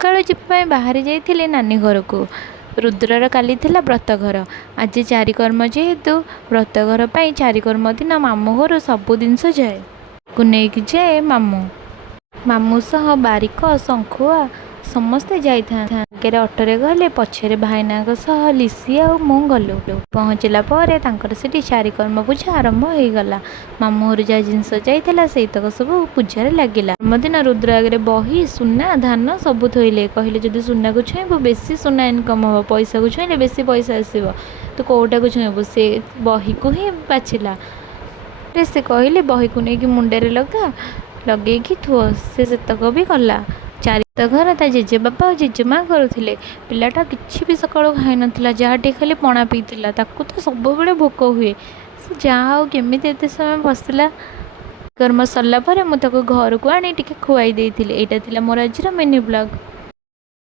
ସକାଳୁ ଯିବା ବାହାରି ଯାଇଥିଲି ନାନୀ ଘରକୁ। ରୁଦ୍ରର କାଲି ଥିଲା ବ୍ରତଘର। ଆଜି ଚାରିକର୍ମ ଯେହେତୁ ବ୍ରତଘର ପାଇଁ ଚାରିକର୍ମ ଦିନ ମାମୁଁ ଘରୁ ସବୁ ଜିନିଷ ଯାଏ। କୁ ନେଇକି ଯାଏ ମାମୁଁ ସହ ବାରିକ ଶଙ୍ଖୁଆ ସମସ୍ତେ ଯାଇଥାନ୍ତି। ଆଗରେ ଅଟୋରେ ଗଲେ, ପଛରେ ଭାଇନାଙ୍କ ସହ ଲିସି ଆଉ ମୁଁ ଗଲୁ। ପହଞ୍ଚିଲା ପରେ ତାଙ୍କର ସେଠି ଚାରିକର୍ମ ପୂଜା ଆରମ୍ଭ ହେଇଗଲା। ମାମୁଁ ଘରୁ ଯାହା ଜିନିଷ ଯାଇଥିଲା ସେଇତକ ସବୁ ପୂଜାରେ ଲାଗିଲା। ଦିନ ରୁଦ୍ର ଆଗରେ ବହି, ସୁନା, ଧାନ ସବୁ ଥୋଇଲେ। କହିଲେ ଯଦି ସୁନାକୁ ଛୁଇଁବୁ ବେଶୀ ସୁନା ଇନକମ୍ ହେବ, ପଇସାକୁ ଛୁଇଁଲେ ବେଶୀ ପଇସା ଆସିବ, ତୁ କୋଉଟାକୁ ଛୁଇଁବୁ? ସେ ବହିକୁ ହିଁ ବାଛିଲା। ସେ କହିଲେ ବହିକୁ ନେଇକି ମୁଣ୍ଡରେ ଲଗେଇକି ଥୁଅ। ସେ ସେତକ ବି କଲା। ଘର ତା ଜେଜେବାପା ଆଉ ଜେଜେମା କରୁଥିଲେ। ପିଲାଟା କିଛି ବି ସକାଳୁ ଖାଇନଥିଲା, ଯାହା ଟିକେ ଖାଲି ପଣା ପିଇଥିଲା। ତାକୁ ତ ସବୁବେଳେ ଭୋକ ହୁଏ। ସେ ଯାହା ହଉ କେମିତି ଏତେ ସମୟ ବସିଲା। କର୍ମ ସରିଲା ପରେ ମୁଁ ତାକୁ ଘରକୁ ଆଣି ଟିକେ ଖୁଆଇ ଦେଇଥିଲି। ଏଇଟା ଥିଲା ମୋର ଆଜିର ମିନି ବ୍ଲଗ୍।